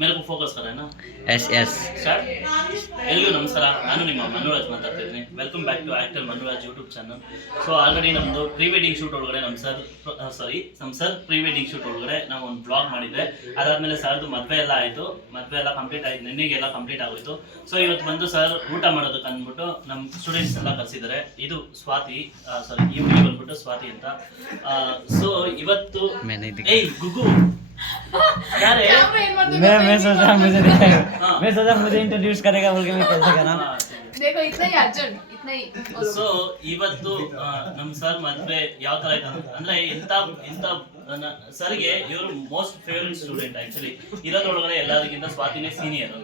ಮೇರೆ focus ಕರೇನಾ S S start ಎಲ್ರಿಗೂ ನಮಸ್ಕಾರ ನಾನು ನಿಮ್ಮ ಮನುರಾಜ್ ಮಾತಾಡ್ತಾ ಇದ್ದೀನಿ welcome back to actor Manuraj YouTube channel so already ನಮ್ಮದು ಪ್ರೀ ವೆಡ್ಡಿಂಗ್ ಶೂಟ್ ಒಳಗಡೆ ನಮ್ಮ ಸರ್ ಸಾರಿ ನಮ್ಮ ಸರ್ ಪ್ರೀ ವೆಡ್ಡಿಂಗ್ ಶೂಟ್ ಒಳಗಡೆ ನಾವು ಒಂದು ಬ್ಲಾಗ್ ಮಾಡಿದ್ದೆ ಅದಾದ್ಮೇಲೆ ಸರ್ದು ಮದುವೆ ಎಲ್ಲ ಆಯಿತು ಮದುವೆ ಎಲ್ಲ ಕಂಪ್ಲೀಟ್ ಆಯ್ತು ನಿನ್ನೆಗೆಲ್ಲ ಕಂಪ್ಲೀಟ್ ಆಗೋಯ್ತು ಸೊ ಇವತ್ತು ಬಂದು ಸರ್ ಊಟ ಮಾಡೋದಕ್ಕೆ ಅಂದ್ಬಿಟ್ಟು ನಮ್ಮ ಸ್ಟೂಡೆಂಟ್ಸ್ ಎಲ್ಲ ಕರೆಸಿದ್ದಾರೆ ಇದು ಸ್ವಾತಿ ಸಾರಿ ಈ ಹುಡುಗಿ ಬಂದ್ಬಿಟ್ಟು ಸ್ವಾತಿ ಅಂತ ಸೊ ಇವತ್ತು मैंने दिख- ಏಯ್ ಗುಗು ಯಾರೇ मैं मैं सोचा मुझे दिखाएगा हाँ। मैं सोचा मुझे इंट्रोड्यूस करेगा बोल के मैं कैसे करा ಹಾ, देखो इतना ही अर्जुन इतना ही ಸೊ ಇವತ್ತು ಆ, ನಮ್ ಸರ್ ಮದ್ವೆ ಯಾವ ತರ ಆಯ್ತು ಅಂದ್ರೆ- ಅಂದ್ರೆ ಇಂತ ಇಂತ ಸರ್ಗೆ ಇವರು ಮೋಸ್ಟ್ ಫೇವರಿಟ್ ಸ್ಟೂಡೆಂಟ್ ಆಕ್ಚುಲಿ ಇರೋದ್ರೊಳಗಡೆ ಎಲ್ಲದಕ್ಕಿಂತ ಸ್ವಾತಿನೇ ಸೀನಿಯರ್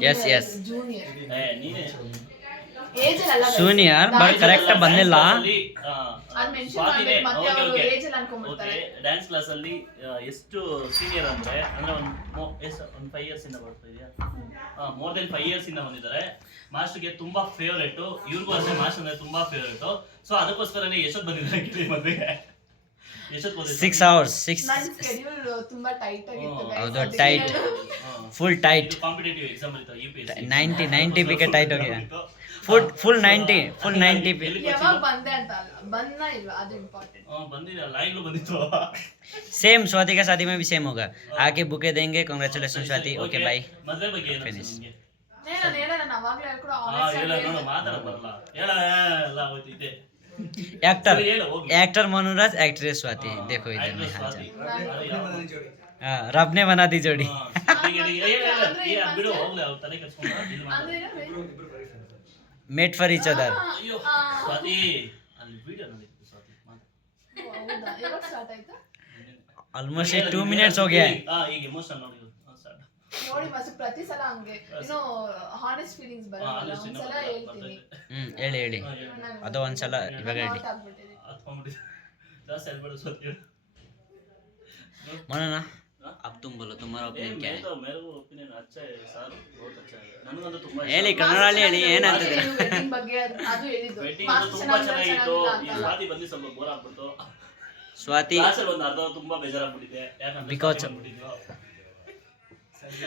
Yes, yes. ಜೂನಿಯರ್ ನೀನೇ Age but correct. ಬಂದಿಲ್ಲ. ಡ್ಯಾನ್ಸ್ ಕ್ಲಾಸ್ ಅಲ್ಲಿ ಎಷ್ಟು ಸೀನಿಯರ್ ಅಂದ್ರೆ ಅಂದ್ರೆ ಒಂದು ಫೈವ್ ಇಯರ್ಸ್ ಇಂದ ಬರ್ತಾ ಇದೆಯಾ? ಮೋರ್ ದೆನ್ ಫೈವ್ ಇಯರ್ಸ್ ಇಂದ ಬಂದಿದ್ದಾರೆ. ಮಾಸ್ಟರ್ಗೆ ತುಂಬಾ ಫೇವರೇಟ್ ಇವ್ರಿಗೂ ಅಷ್ಟೇ ಮಾಸ್ಟರ್ ಅಂದ್ರೆ ತುಂಬಾ ಫೇವರೇಟ್ ಸೊ ಅದಕ್ಕೋಸ್ಕರನೇ ಎಷ್ಟೊತ್ತು ಬಂದಿದ್ದಾರೆ ಕಿರಿ ಮದ್ವೆಗೆ ಎಷ್ಟೊತ್ತು ಬಂದಿದ್ದಾರೆ. ಸಿಕ್ಸ್ ಅವರ್ಸ್ ಸಿಕ್ಸ್ ಹೌದು ತುಂಬಾ ಟೈಟ್ ಆಗಿತ್ತು ಹೌದು, ಅದಕ್ಕೆ ಫುಲ್ ಟೈಟ್ ಕಾಂಪಿಟೇಟಿವ್ ಎಕ್ಸಾಮ್ ಇತ್ತು ಯು ಪಿ ಎಸ್ 90 90 ಪಿಕೆ ಟೈಟ್ ಹೋಗಿದೆ. ಫುಲ್ ಫುಲ್ 90 ಫುಲ್ 90 ಪಿ ಯಾವಾಗ ಬಂದೆ ಅಂತ ಅಲ್ಲ ಬಂದ ಇಲ್ವಾ ಅದು ಇಂಪಾರ್ಟೆಂಟ್ ಬಂದಿದೆ ಲೈವ್ ಬಂದಿತ್ತು सेम स्वाति का शादी में भी सेम होगा आके बुके देंगे कांग्रेचुलेशन स्वाति ओके बाय ಮದ್ವೆ ಬಗ್ಗೆ ಏನು Finish. ನಿಮ್ಗೆ ನಾನು ಹೇಳ ನಾನು ಅವಾಗ್ಲೇ ಹೇಳ್ಕೊಡ ಹಾ ಹೇಳ ನೋಡು ಮಾತಾಡಕ್ ಬರಲ್ಲ ಹೇಳ ಎಲ್ಲ ಹೋಯ್ತು ಇದೆ एक्टर ಸರಿ, ಹೇಳು, ಹೋಗ್ಲಿ. एक्टर मनोराज एक्ट्रेस स्वाति देखो इधर ಆಯ್ತು, में हाल ಸ್ವಾತಿ. चाल ಅದು ಯಾವ- हाँ, रब ने बना दी जोड़ी made for each other almost two minutes ಹೋಗಿ ನೋಡಿ ಮಸ್ತ್ ಪ್ರತಿ ಸಲ ಹಂಗೆ. ಇನ್ನು ಹಾನೆಸ್ಟ್ ಫೀಲಿಂಗ್ಸ್ ಬರಲ್ಲ. ಒಂದ್ಸಲ ಹೇಳ್ತೀನಿ ಹ್ಮ್ ಹೇಳಿ ಹೇಳಿ. ಅದು ಒಂದ್ಸಲ ಇವಾಗ ಹೇಳಿ. ಮಾಡೋಣ ಆಗ್ಬಿಟ್ಟಿದ್ದೀನಿ. ಹತ್ಕೊಂಡ್ಬಿಟ್ಟಿದೆ. ಜಾಸ್ತಿ ಹೇಳ್ಬೇಡ ಸ್ವಾತಿ ಹೇಳು. मनोना हाँ? अब तुम बोलो तुम्हारा ಏ, ओपिनियन क्या है ಮೇರೆ ಮೇರೆಗೂ ಒಪಿನಿಯನ್ ಅಚ್ಚ ಸಾರ್ ಬಹುತ್ ಅಚ್ಚ ನನಗಂತೂ ತುಂಬಾ ಇಷ್ಟ. ಹೇಳಿ ಕನ್ನಡಲ್ಲಿ ಹೇಳಿ ಮಾಸ್ಟರ್ ಏನಂತಿದ್ದೀರಾ ಏನು wedding ಬಗ್ಗೆ ಅದು- ಅದು ಹೇಳಿದ್ದು Wedding ಮಾಸ್ಟರ್ ಅಂತೂ ತುಂಬಾ ಚೆನ್ನಾಗಿಲ್ಲ, ಚೆನ್ನಾಗಿತ್ತು ಚೆನ್ನಾಗಿಲ್ಲ ಈ ಅಂತಲ್ಲ. ಸ್ವಾತಿ ಬಂದು ಸ್ವಲ್ಪ ಬೋರ್ ಆಗ್ಬಿಡ್ತು स्वाति ಕ್ಲಾಸಲ್ಲಿ ಒಂದು ಅರ್ಧ ಹೊತ್ತು ತುಂಬಾ ಬೇಜಾರಾಗ್ಬಿಟ್ಟಿದೆ ಯಾಕಂದ್ರೆ Because- ಸ್ವಾತಿ ಬಂದ್ಬಿಟ್ಟಿದ್ರು.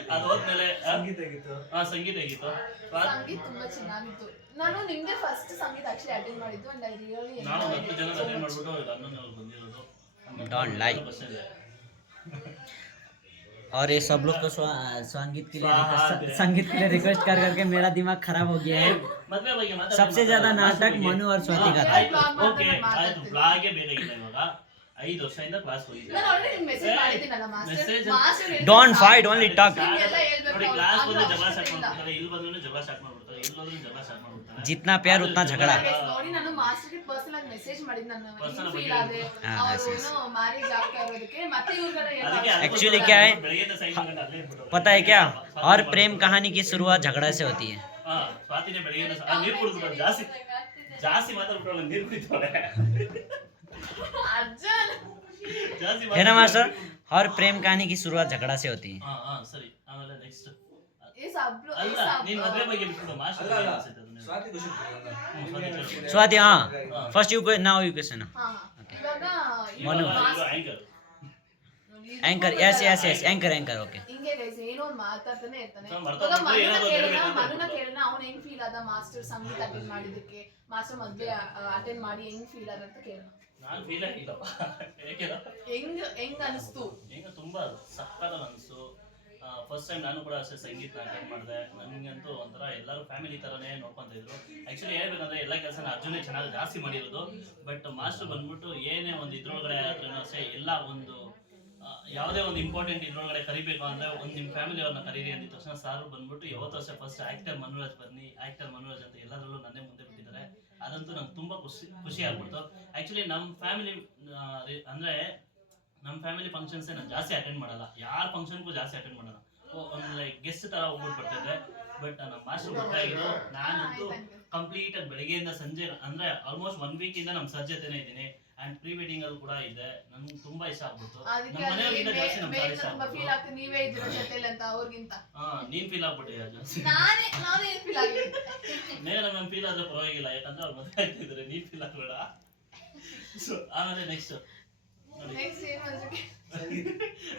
ಅದು ಹೋದ್ಮೇಲೆ ಆ, ಹಾ ಸಂಗೀತ ಹೇಗಿತ್ತು ಸ್ವಾತಿ- ಸಂಗೀತ ತುಂಬಾ ಚೆನ್ನಾಗಿತ್ತು ನಾನು ನಿಮ್ದೆ ಫಸ್ಟ್ ಸಂಗೀತ ಆಕ್ಚುಲಿ ಅಟೆಂಡ್ ಮಾಡಿದ್ದು ಅಂಡ್ ಐ ರಿಯಲಿ ನಾನು ಒಂದು ಹತ್ತು ಜನ ಅಟೆಂಡ್ ಮಾಡ್ಬಿಟ್ಟು ಇದು ಹನ್ನೊಂದು ಅವ್ರು ಬಂದಿರೋದು Don't lie. ಬಸ್ ಇದೆ. और ये सब लोग को स्वा- संगीत के लिए स्वाहा रिक्वेस्ट- दे। संगीत के लिए रिक्वेस्ट कर करके मेरा दिमाग खराब हो गया है ಮದ್ವೆ ಬಗ್ಗೆ ಮಾತಾಡಿ, सबसे ಮಾತಾಡಿ, ज्यादा ಮಾಸ್ಟರ್ नाटक ಬಗ್ಗೆ. मनु और स्वाति का ಹಾ, था ಆಯ್ತು, Vlog ಓಕೆ ಮಾತಾಡ್ತೀನಿ. ಆಯ್ತು ಬ್ಲಾಗೆ ಬೇಕಾಗಿಲ್ಲ ಇವಾಗ ಐದು ವರ್ಷದಿಂದ ಕ್ಲಾಸ್ ಹೋಗಿದ್ದೆ ನಾನು ಆಲ್ರೆಡಿ ನಿಮ್ಗೆ ಮೆಸೇಜ್ ಏ, ಮಾಡಿದ್ದೀನಲ್ಲ ಮಾಸ್ಟರ್ message- ಮಾಸ್ಟರ್ ಹೇಳಿದ್ದು Don't ಸಾಕು. fight, only talk. ನಿಮ್ಗೆಲ್ಲ ಹೇಳ್ಬೇಕು ನೋಡಿ ಅವ್ರು. ಕ್ಲಾಸ್ ಆದ್ರೂ ಬಂದು ಜಗಳ ಅವಶ್ಯಕತೆ ಸ್ಟಾರ್ಟ್ ಇಲ್ಲ. ಮಾಡ್ಬಿಡ್ತಾರೆ ಇಲ್ಲಿ ಬಂದ್ರೆ ಜಗಳ ಸ್ಟಾರ್ಟ್ ಮಾಡ್ಬಿಡ್ತಾರೆ ಇಲ್ಲಿ ಬಂದ್ರೆ ಜಗಳ ಸ್ಟಾರ್ಟ್ ಮಾಡ್ಬಿಡ್ತಾರೆ जितना प्यार उतना झगड़ा Guys, ನೋಡಿ ನಾನು ಮಾಸ್ಟರ್ಗೆ ಪರ್ಸನಲ್ ಆಗಿ ಮೆಸೇಜ್ ಮಾಡಿದ್ದು ನನ್ನ Personal ಫೀಲ್ ಬಗ್ಗೆ ಆದೆ ಹಾ, yes, yes. ಅವರು ಮ್ಯಾರೇಜ್ ಆಗ್ತಾ ಇರೋದಕ್ಕೆ ಮತ್ತೆ ಇವ್ರಿಗೆಲ್ಲ ಅದಕ್ಕೆ ಏನು ಅದಕ್ಕೋಸ್ಕರ Actually क्या है? ಬೆಳಗ್ಗೆಯಿಂದ ಸಾಯಂಕಾಲ ಗಂಟ ಅಲ್ಲೇ ಇದ್ಬಿಟ್ಟು पता है क्या ಸ್ವಾತಿ हर ಮಾಡ್ಬಿಟ್ಟು. प्रेम कहानी की शुरुआत झगड़ा से होती है ಹಾ ಸ್ವಾತಿನೇ ಬೆಳಗ್ಗೆಯಿಂದ ಸಾ- ಆ, ನೀರು ಕುಡಿದ್ಬಿಟ್ಟು ಜಾಸ್ತಿ ಜಾಸ್ತಿ ಮಾತಾಡ್ಬಿಟ್ಟು ನೀರು ಕುಡಿತಾಳೆ ಅರ್ಜುನ್ ಜಾಸ್ತಿ है ना ಮಾತಾಡ್ಬಿಟ್ಟು- मास्टर हर प्रेम कहानी की शुरुआत झगड़ा से होती है ಸ್ವಾತಿ ಹಾ ಫಸ್ಟ್ ಯು ನಾವು you question Manu anchor yes yes yes anchor anchor okay ಹಿಂಗೆ ಗೈಸ್ ಏನೋ ಒಂದು ಮಾತಾಡ್ತಾನೆ ಇರ್ತಾನೆ. ಅವಾಗ ಮನುನ ಕೇಳೋಣ ಮನುನ ಕೇಳೋಣ. ಅವನು ಹೆಂಗ್ ಫೀಲ್ ಆದ ಮಾಸ್ಟರ್ ಸಂಗೀತ ಅಟೆಂಡ್ ಮಾಡಿದಕ್ಕೆ ಮಾಸ್ಟರ್ ಮದ್ವೆ ಅಟೆಂಡ್ ಮಾಡಿ ಹೆಂಗ್ ಫೀಲ್ ಆದ ಅಂತ ಕೇಳೋಣ. ನಾನು ಫೀಲ್ ಆಗಿಲ್ಲ. ಹೆಂಗ್ ಹೆಂಗ್ ಅನಿಸ್ತು? ಹೆಂಗ ತುಂಬಾ ಸಕ್ಕತ್ತಾಗಿ ಅನಿಸ್ತು. ಫಸ್ಟ್ ಟೈಮ್ ನಾನು ಕೂಡ ಅಷ್ಟೇ ಸಂಗೀತ ಅಟೆಂಡ್ ಮಾಡಿದೆ. ನನಗಂತೂ ಒಂಥರ ಎಲ್ಲರೂ ಫ್ಯಾಮಿಲಿ ಥರನೇ ನೋಡ್ಕೊಂತ ಇದ್ರು. ಆ್ಯಕ್ಚುಲಿ ಹೇಳ್ಬೇಕಂದ್ರೆ ಎಲ್ಲ ಕೆಲಸನ ಅರ್ಜುನೇ ಚೆನ್ನಾಗಿ ಜಾಸ್ತಿ ಮಾಡಿರೋದು. ಬಟ್ ಮಾಸ್ಟರ್ ಬಂದ್ಬಿಟ್ಟು ಏನೇ ಒಂದು ಇದ್ರೊಳಗಡೆ ಆದ್ರೂ ಅಷ್ಟೇ ಎಲ್ಲ ಒಂದು ಯಾವುದೇ ಒಂದು ಇಂಪಾರ್ಟೆಂಟ್ ಇದ್ರೊಳಗಡೆ ಕರಿಬೇಕು ಅಂದರೆ ಒಂದು ನಿಮ್ಮ ಫ್ಯಾಮಿಲಿ ಅವ್ರನ್ನ ಕರೀರಿ ಅಂದಿದ ತಕ್ಷಣ ಸಾರು ಬಂದ್ಬಿಟ್ಟು ಯಾವತ್ತು ಅಷ್ಟೇ ಫಸ್ಟ್ ಆಕ್ಟರ್ ಮನೋರಾಜ್ ಬನ್ನಿ ಆಕ್ಟರ್ ಮನೋರಾಜ್ ಅಂತ ಎಲ್ಲರಲ್ಲೂ ನನ್ನೇ ಮುಂದೆ ಬಿಟ್ಟಿದ್ದಾರೆ. ಅದಂತೂ ನಂಗೆ ತುಂಬಾ ಖುಷಿ ಖುಷಿ ಆಗ್ಬಿಡ್ತು. ಆಕ್ಚುಲಿ ನಮ್ಮ ಫ್ಯಾಮಿಲಿ ಅಂದ್ರೆ ನಮ್ಮ ಫ್ಯಾಮಿಲಿ ಫಂಕ್ಷನ್ಸ್ ನಾನು ಜಾಸ್ತಿ ಅಟೆಂಡ್ ಮಾಡಲ್ಲ. ಯಾರ ಫಂಕ್ಷನ್ಗೂ ಜಾಸ್ತಿ ಅಟೆಂಡ್ ಮಾಡಲ್ಲ. ಒಂದು ಲೈಕ್ ಗೆಸ್ಟ್ ತರ ಹೋಗ್ಬಿಟ್ಟು ಬರ್ತಿದ್ದೆ ಬಟ್ ನಮ್ಮ ಮಾಸ್ಟರ್ ಗೊತ್ತಾಗಿದ್ದು ನಾನಂತೂ ಕಂಪ್ಲೀಟ್ ಆಗಿ ಬೆಳಗ್ಗೆಯಿಂದ ಸಂಜೆ ಅಂದ್ರೆ ಆಲ್ಮೋಸ್ಟ್ ಒನ್ ವೀಕ್ ಇಂದ ನಮ್ಮ ಸಜ್ಜತೆನೇ ಇದ್ದೀನಿ. ಅಂಡ್ ಪ್ರೀ ವೆಡ್ಡಿಂಗ್ ಅಲ್ಲಿ ಕೂಡ ಇದೆ. ನನ್ಗೆ ತುಂಬಾ ಇಷ್ಟ ಆಗ್ಬಿಟ್ಟು ನಮ್ಮ ಮನೆಯವ್ರಿಗಿಂತ ಜಾಸ್ತಿ ನಮ್ಮ ಬೇಗ ಇಷ್ಟ ತುಂಬಾ ಫೀಲ್ ಆಗ್ಬಿಡ್ತು ಆಗ್ತದೆ. ನೀವೇ ಇದ್ದೀರ ಜೊತೆಲಿ ಅಂತ ಅವ್ರಿಗಿಂತ. ಹಾ ನೀನ್ ಫೀಲ್ ಆಗ್ಬಿಟ್ಟಿದ್ಯಾ ಜಾಸ್ತಿ? ನಾನೇ ನಾನೇ ಫೀಲ್ ಆಗಿದೆ ನೇರ ನಮ್ಮ ಫೀಲ್ ಆದ್ರೆ ಪರವಾಗಿಲ್ಲ. ಯಾಕಂದ್ರೆ ಅವ್ರು ಮದುವೆ ಆಗ್ತಿದ್ರೆ ನೀನ್ ಫೀಲ್ ಆಗ್ಬೇಡ. ಸೊ ಆಮೇಲೆ ನೆಕ್ಸ್ಟ್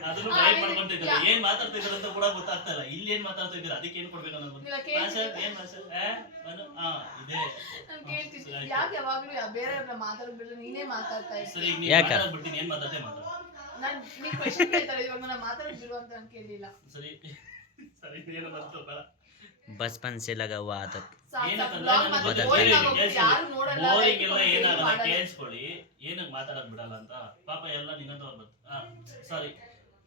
ಅದನ್ನು ಟ್ರೈ ಮಾಡ್ಕೊಂತಿದ್ದಾರೆ. ಏನ್ ಮಾತಾಡ್ತಾ ಇದ್ದಾರೆ ಅಂತ ಕೂಡ ಗೊತ್ತಾಗ್ತಾ ಇಲ್ಲ. ಇಲ್ಲಿ ಏನ್ ಮಾತಾಡ್ತಾ ಇದ್ದಾರೆ? ಅದಕ್ಕೆ ಏನ್ ಕೊಡ್ಬೇಕು ಅನ್ನೋದು. ಮಾಸ್ಟರ್ ಏನ್ ಮಾಸ್ಟರ್ ಮನು ಹಾ ಇದೆ. ನಾನ್. ಯಾಕೆ ಯಾವಾಗ್ಲೂ ಯಾ- ಬೇರೆಯವ್ರನ್ನ ಮಾತಾಡ್ಬಿಟ್ರೆ ನೀನೇ ಮಾತಾಡ್ತಾ ಸರಿ ಈಗ ನೀನ್? ಮಾತಾಡ್ಬಿಡ್ತೀನಿ. ಏನ್ ಮಾತಾಡ್ತೇ ಮಾತಾಡ. ನಾನು ನೀ ಕ್ವೆಶ್ಚನ್ ಕೇಳ್ತಾರೆ ಇವಾಗ ನಾನು ಅಂತ ನಾನು ಕೇಳಿಲ್ಲ. ಸರಿ. ಸರಿ ಏನು ಬಂತು ಬೇಡ बचपन से लगा हुआ आदत ಸಾಕ್ ಏನಂತ ಸಾಕ್ vlog ನಾನು ಮತ್ತೆ ಗೊತ್ತಾಗ್ತಿಲ್ಲ. boring ಕೇಳಿ, ಆಗೋಗುತ್ತೆ, ಕೇಳಿಸ್ಕೊಳ್ಳಿ. ಯಾರು ನೋಡಲ್ಲ ಬೋರಿಂಗ್ like ಎಲ್ಲ ಏನು ಏನಾಗಲ್ಲ ಮಾಡಲ್ಲ. ಕೇಳಿಸ್ಕೊಳ್ಳಿ ಏನಕ್ಕೆ ಮಾತಾಡಕ್ ಬಿಡಲ್ಲ ಅಂತ ಪಾಪ ಎಲ್ಲ ನಿನ್ನಂತವ್ರು ಬಂತು ಸಾರಿ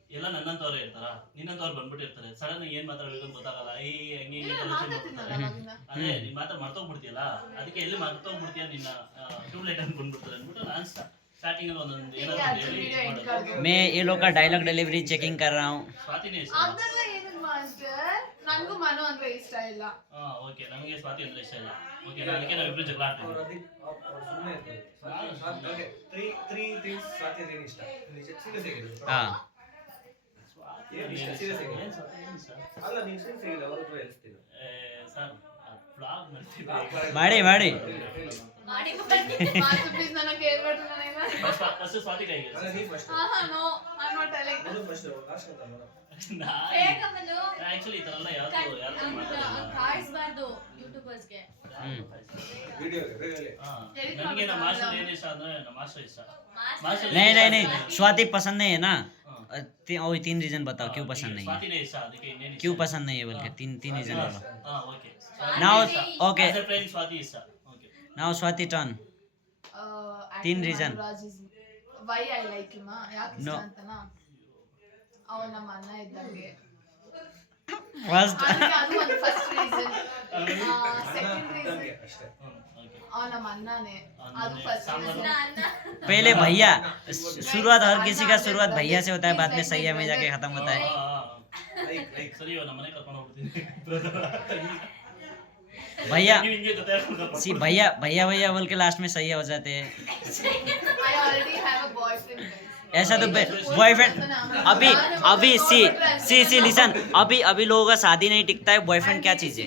ಎಲ್ಲ ನನ್ನಂತವ್ರೇ ಇರ್ತಾರ ನಿನ್ನಂತವ್ರು ಬಂದ್ಬಿಟ್ಟಿರ್ತಾರೆ ಸಡನ್ ಏನ್ ಮಾತಾಡ್ಬೇಕು ಅಂತ ಗೊತ್ತಾಗಲ್ಲ ಈ ಹಂಗೆ ಹಿಂಗೆ ಇಲ್ಲ, ಅಂತ ಯೋಚ್ನೆ ಮಾತಾಡ್ತೀನಲ್ಲ ಮಾಡ್ತಾರೆ. ಅವಾಗಿಂದ. ಅದೇ ನೀನ್ ಮಾತಾ ಮರ್ತೋಗ್ಬಿಡ್ತೀಯಲ್ಲ ಅದಕ್ಕೆ ಎಲ್ಲಿ ಮರ್ತೋಗ್ಬಿಡ್ತೀಯ ನಿನ್ನ ಟ್ಯೂಬ್ಲೈಟ್ ಅಂತ ಬಂದ್ಬಿಡ್ತಾರೆ ಅಂದ್ಬಿಟ್ಟು ನಾನು ಸ್ಟಾರ್ಟಿಂಗ್ ಅಲ್ಲಿ ಒಂದೊಂದು ಹೀಗೆ ಏನಾದ್ರು ಅರ್ಜುನ್ ಹೇಳಿ video end ಮಾಡೋದು. card ಗೆ. मैं ये लोग का डायलॉग डिलीवरी चेकिंग कर रहा हूँ ಸ್ವಾತಿನೇ ಇಷ್ಟ ಅದೆಲ್ಲ ಏನಕ್ಕೆ ಮಾಸ್ಟರ್ ನನ್ಗೂ ಮನು ಅಂದ್ರೆ ಇಷ್ಟ ಇಲ್ಲ ಹಾ ಓಕೆ ನನಗೆ ಸ್ವಾತಿ ಅಂದ್ರೆ ಇಷ್ಟ ಇಲ್ಲ ಓಕೆ ಅದಕ್ಕೆ ನಾವಿಬ್ರು ಜಗಳ ಆಡ್ತೀವಿ ಅವ್ರು ಅದಕ್ಕೆ ಅವ್ರು- ಅವ್ರು ಸುಮ್ನೆ ಇರ್ತಾರೆ. ಸ್ವಾತಿ- ಅಂದ್ರೆ ಇಷ್ಟ? serious ಆಗಿರು. ಇಷ್ಟ? serious ಆಗಿ. ಅಲ್ಲ ನೀವು serious ಆಗಿಲ್ಲ, ಅವ್ರ ಹತ್ರ ಸರ್ ಮಾಡಿ, ಮಾಡಿ. ಮಾಸ್ಟರ್ ಪ್ಲೀಸ್ ನನಗೆ ಹೇಳ್ಬೇಡ್ರಿ ನನಗೆ ಫಸ್ಟ್ ಸ್ವಾತಿ ಕೈಗೆ ಅಲ್ಲ, ನೀವ್ first. ಆಹಾ ನೋ ಐ ನಾಟ್ ಟೆಲಿಂಗ್ ಅದು first, last ಅಂತ ಅಲ್ಲ. ಆಕ್ಚುಲಿ ಈ ತರ ಎಲ್ಲ ಯಾರು ಯಾರು ಮಾತಾಡಲ್ಲ ಕಾಯಿಸ್ಬಾರ್ದು ಯೂಟ್ಯೂಬರ್ಸ್ಗೆ हम्म Video ಗೆ, video ಗೆ. ಹಾ. Edit ನನಗೆ ನಮ್ಮ ಮಾಡ್ಬಿಟ್ಟು ಮಾಸ್ಟರ್ ಏನ್ ಇಷ್ಟ ಅಂದ್ರೆ ನಮ್ಮ ಮಾಸ್ಟರ್ ಇಷ್ಟ ಮಾಸ್ಟರ್ नहीं नहीं नहीं स्वाति पसंद नहीं है ना ಹಾ. अ, ती- वही तीन रीजन बताओ क्यों पसंद नहीं है ಸ್ವಾತಿನೇ ಇಷ್ಟ ಅದಕ್ಕೆ ಇನ್ನೇನು ಇಷ್ಟ क्यों पसंद नहीं है बोल के तीन तीन रीजन बोलो ಹಾ okay now okay friend Swathi ಇಷ್ಟ ಓಕೆ now स्वाति turn तीन reason. Why I like him ಯಾಕೆ ಇಷ್ಟ No. ಅಂತನಾ ಅವನ್ ನಮ್ಮ ಅಣ್ಣ ಇದ್ದಂಗೆ फर्स्ट ಅದಕ್ಕೆ ಅದು ಒಂದು ಫಸ್ಟ್ ರೀಸನ್ ಅಣ್ಣ ಸೆಕೆಂಡ್ ಇದ್ದಂಗೆ ರೀಸನ್ पहले भैया शुरुआत हर किसी का शुरुआत भैया से होता है बाद में सैया में जाके खत्म होता है। भैया सी भैया भैया भैया बोल के लास्ट में सही हो जाते हैं। ऐसा तो बॉयफ्रेंड अभी अभी सी सी सी लिसन अभी अभी लोगों का शादी नहीं टिकता है बॉयफ्रेंड क्या चीज़ है?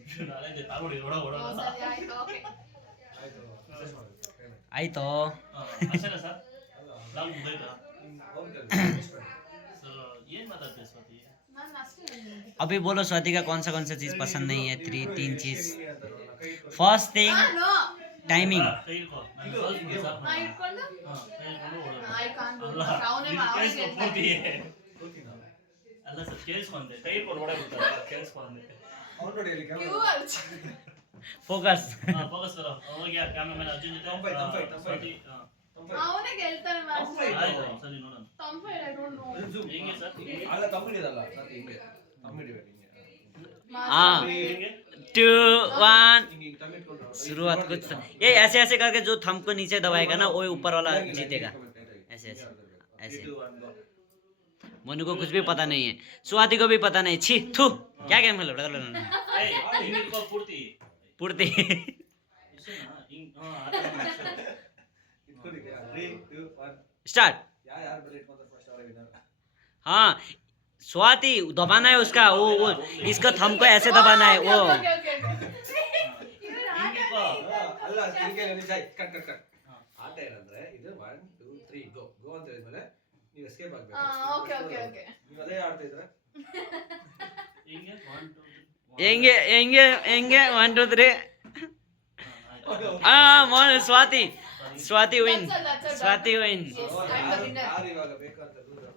ನಾಳೆ ತಾಗೋಡಿ ಓಡ ಓಡ ಓ, ಸರಿ ಆಯ್ತು ಓಕೆ ಆಯ್ತು, success ಮಾಡಿ. Payment. आई तो ಅಷ್ಟೇನಾ ಸರ್ ಅಲ್ಲ, ನಾವು ಮುಗಿದೈತಾ ನಿಮ್ ಹೋಗ್ತಾರೆ, invest ಮಾಡಿ. ಸರ್ ಏನು ಮಾತಾಡ್ತೀವಿ ಸ್ವಾತಿ ನಾನು ಅಷ್ಟೇ ಹೇಳ್ತೀನಿ. अभी बोलो स्वाति का कौन सा कौन सा चीज पसंद नहीं है थ्री तीन चीज ಹಿಂಗೆ ಅಂತಾರಲ್ಲ, ಕೈ ಇಟ್ಕೊಂಡು. फर्स्ट ಆ, थिंग no. टाइमिंग ಹಾ, ಕೈ ಹಿಡ್ಕೊ ನಾನು ಸ್ವಲ್ಪ ಕೆಲಸ ನಾ ಇಟ್ಕೊಂಡು ಹಾ, ಕೈ ಹಿಡ್ಕೊಂಡು ಓಡೋದು. I can't do ಅಲ್ಲ, that. ಅವ್ನೇ ನೀನ್ ಮಾ- ಅವ್ನೇ ಕೇಳಿಸ್ಕೊ ಹೇಳ್ತಾನೆ. ಪೂರ್ತಿ. ಕೂತಿ ನಾವು. ಅಲ್ಲ ಸರ್ ಕೇಳಿಸ್ಕೊಂಡೆ ಕೈ ಹಿಡ್ಕೊಂಡು ಓಡಾಡ್ಬಿಡ್ತಾರೆ ಕೇಳಿಸ್ಕೊಂಡೆ ಅವ್ನು ನೋಡಿ ಅಲ್ಲಿ camera. You are- फोकस ಹಾ ಫೋಕಸ್ ಕರೋ ಹೋಗಿ ಕ್ಯಾಮ್ರಾಮನ್ ಅರ್ಜುನ್ ಜೊತೆ ತಂಪೈ, ತಂಪೈ, ಆ, ತಂಪೈ. ಸ್ವಾತಿ ಹಾ. ತಂಪೈ. ಅವನೇ ಗೆಲ್ತಾನೆ ಮಾಸ್ಟರ್ ಆಯ್ತು ಸರಿ ನೋಡೋಣ ತಂಪೈಡ್ ಐ ಡೋಂಟ್ ನೋ ಅದು zoom. ಹೆಂಗೆ ಸರ್ ಅಲ್ಲ ತಮ್ಮಿಡಿದಲ್ಲ ಸಾತಿ ಹಿಂಗೆ ತಮ್ಮಿಡಿಬೇಕು ಹಿಂಗೆ हाँ ಹೆಂಗೆ टू वन ಹಿಂಗೆ ಹಿಂಗೆ ತಮ್ಮಿಟ್ಕೊಂಡು शुरुआत कुछ ये ऐसे ऐसे करके जो थंब को नीचे दबाएगा ना वो ऊपर वाला जीतेगा ऐसे ऐसे ऐसे मनु को कुछ भी पता नहीं है स्वाति को भी पता नहीं छी थू क्या गेम खेलो ಏಯ್ ಹಿಂಗೆ ಹಿಡ್ಕೊ ಪೂರ್ತಿ पुड़ती ಇಷ್ಟೇನಾ? ಹಿಂಗ್- ಹಾ, ಆ ಥರ ಮಾಡು, ಅಷ್ಟೇ. स्टार्ट ಯಾರು ಯಾರು ಬೆಲೆ ಇಟ್ಕೊಂತಾರೆ ಫಸ್ಟ್ ಅವರೇ ವಿನ್ನರ್ हाँ स्वाति दबाना है उसका वो वो इसका थंब को ऐसे दबाना है वो Okay, okay, okay. ಹಿಂಗ್ ಹಿಡ್ಕೊ. ಅಲ್ಲ ಹಿಂಗೆ ನಿಜ ಕಟ್ ಕಟ್ ಕಟ್ ಹಾ. ಆಟ ಏನಂದ್ರೆ ಇದು one two three go go ಅಂತ ಹೇಳಿದ್ಮೇಲೆ ನೀವು ಎಸ್ಕೇಪ್ ಆಗ್ಬೇಕು ಆ, okay, okay, okay. ನೀವು ಅದೇ ಆಡ್ತಾ ಇದ್ರೆ ಹಿಂಗೆ one, two, three. एंगे एंगे एंगे one two three ಹಾ, ಆಯ್ತು. हाँ Mohan Swathi Swathi win That's all, that's all, Swathi that's all. Win Yes, ಯಾರು- I'm the winner. ಯಾರು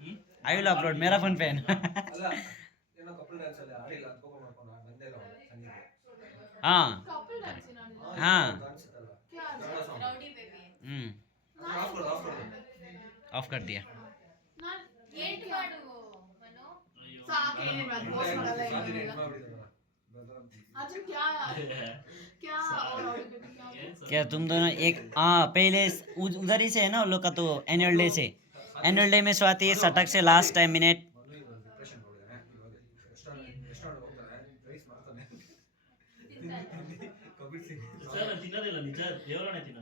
ಐ ವಿಲ್ ಅಪ್ಲೋಡ್ ಮೇರಾ ಫನ್ ಫ್ಯಾನ್ ಹಾ ಹಾ ಹ್ಮ್ ಆಫ್ क्या तुम दोनों एक आ, पहले उधर ही से है ना उन लोग का तो एनुअल डे से? एनुअल डे में स्वाति सटक से लास्ट टाइम मिनट ನಿಜ